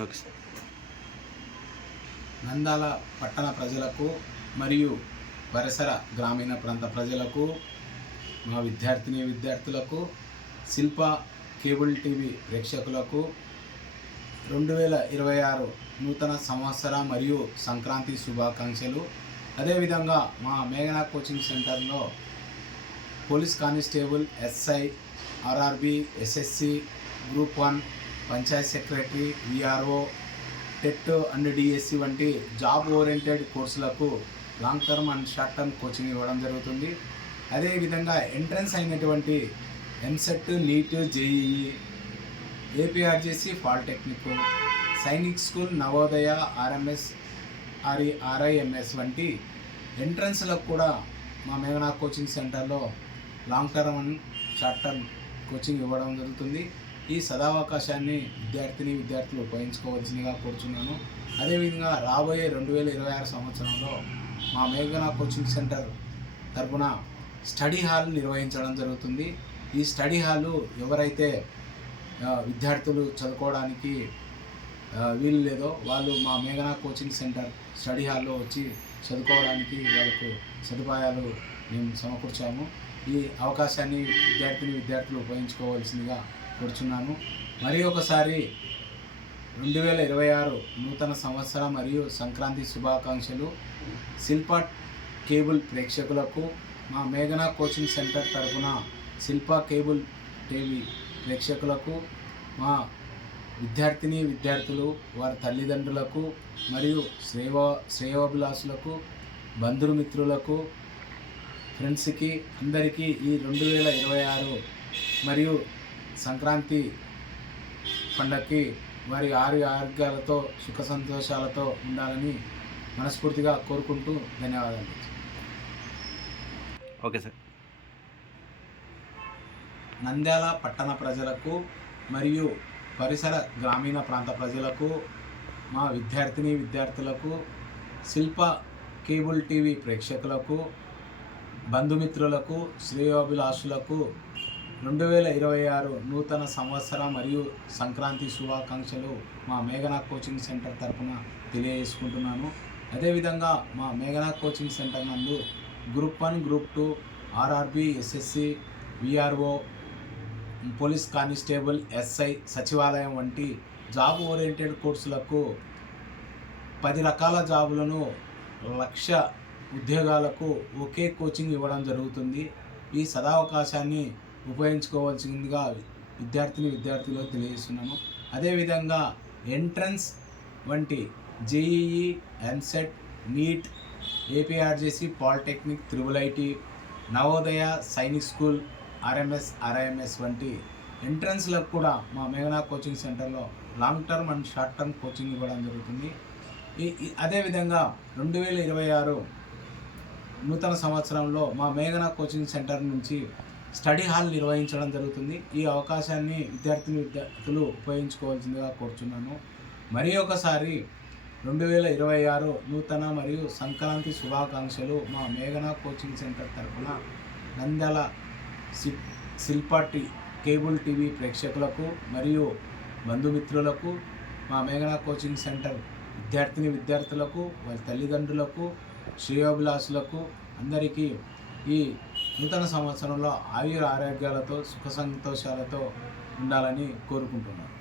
Okay sir. Nandyal పట్టణ ప్రజలకు మరియు పరిసర గ్రామీణ ప్రాంత ప్రజలకు, మా విద్యార్థులకు, శిల్ప కేబుల్ టీవీ ప్రేక్షకులకు 2026 నూతన సంవత్సర మరియు సంక్రాంతి శుభాకాంక్షలు. అదేవిధంగా మా మేఘనా కోచింగ్ సెంటర్లో police constable, SI, RRB, SSC, group 1, panchayat secretary, VRO, TET and DSC వంటి జాబ్ ఓరియంటెడ్ కోర్సులకు long term and short term coaching ఇవ్వడం జరుగుతుంది. అదేవిధంగా ఎంట్రన్స్ అయినటువంటి EAMCET, NEET, JEE, APRJC, polytechnic, Sainik school, Navodaya, RMS, RIMS వంటి ఎంట్రన్స్లకు కూడా మా మేఘనా కోచింగ్ సెంటర్లో long term and short term coaching ఇవ్వడం జరుగుతుంది. ఈ సదావకాశాన్ని విద్యార్థులు ఉపయోగించుకోవాల్సిందిగా కోరుచున్నాను. అదేవిధంగా రాబోయే 2026 సంవత్సరంలో మా మేఘనా కోచింగ్ సెంటర్ తరపున స్టడీ హాల్ నిర్వహించడం జరుగుతుంది. ఈ స్టడీ హాలు ఎవరైతే విద్యార్థులు చదువుకోవడానికి వీలు లేదో వాళ్ళు మా మేఘనా కోచింగ్ సెంటర్ స్టడీ హాల్లో వచ్చి చదువుకోవడానికి వాళ్ళకు సదుపాయాలు మేము సమకూర్చాము. ఈ అవకాశాన్ని విద్యార్థులు ఉపయోగించుకోవాల్సిందిగా కోరుచున్నాను. మరి ఒకసారి 2026 నూతన సంవత్సర మరియు సంక్రాంతి శుభాకాంక్షలు. శిల్ప కేబుల్ ప్రేక్షకులకు, మా మేఘనా కోచింగ్ సెంటర్ తరఫున శిల్ప కేబుల్ టీవీ ప్రేక్షకులకు, మా విద్యార్థులు, వారి తల్లిదండ్రులకు మరియు శ్రేయోభిలాషులకు, బంధుమిత్రులకు, ఫ్రెండ్స్కి అందరికీ ఈ 2026 మరియు సంక్రాంతి పండగకి వారి ఆరోగ్యాలతో సుఖ సంతోషాలతో ఉండాలని మనస్ఫూర్తిగా కోరుకుంటూ ధన్యవాదాలు. Okay sir. నంద్యాల పట్టణ ప్రజలకు మరియు పరిసర గ్రామీణ ప్రాంత ప్రజలకు, మా విద్యార్థులకు, శిల్ప కేబుల్ టీవీ ప్రేక్షకులకు, బంధుమిత్రులకు, శ్రేయోభిలాషులకు 2026 నూతన సంవత్సర మరియు సంక్రాంతి శుభాకాంక్షలు మా మేఘనా కోచింగ్ సెంటర్ తరఫున తెలియజేసుకుంటున్నాను. అదేవిధంగా మా మేఘనా కోచింగ్ సెంటర్ నందు group 1, group 2, RRB, SSC, VRO, police constable, SI, సచివాలయం వంటి జాబ్ ఓరియంటెడ్ కోర్సులకు 10 రకాల జాబులను 1,00,000 ఉద్యోగాలకు ఒకే కోచింగ్ ఇవ్వడం జరుగుతుంది. ఈ సదావకాశాన్ని ఉపయోగించుకోవాల్సిందిగా విద్యార్థులకు తెలియజేస్తున్నాను. అదేవిధంగా ఎంట్రన్స్ వంటి JEE, EAMCET, NEET, APRJC, polytechnic, IIIT, Navodaya, Sainik school, RIMS వంటి ఎంట్రన్స్లకు కూడా మా మేఘనా కోచింగ్ సెంటర్లో long term and short term coaching ఇవ్వడం జరుగుతుంది. అదేవిధంగా 2026 నూతన సంవత్సరంలో మా మేఘనా కోచింగ్ సెంటర్ నుంచి స్టడీ హాల్ నిర్వహించడం జరుగుతుంది. ఈ అవకాశాన్ని విద్యార్థులు ఉపయోగించుకోవాల్సిందిగా కోరుచున్నాను. మరి ఒకసారి 2026 నూతన మరియు సంక్రాంతి శుభాకాంక్షలు మా మేఘనా కోచింగ్ సెంటర్ తరఫున నంద్యాల శిల్ప కేబుల్ టీవీ ప్రేక్షకులకు మరియు బంధుమిత్రులకు, మా మేఘనా కోచింగ్ సెంటర్ విద్యార్థులకు, వారి తల్లిదండ్రులకు, శ్రేయోభిలాషులకు అందరికీ ఈ నూతన సంవత్సరంలో ఆరోగ్యాలతో సుఖ సంతోషాలతో ఉండాలని కోరుకుంటున్నాను.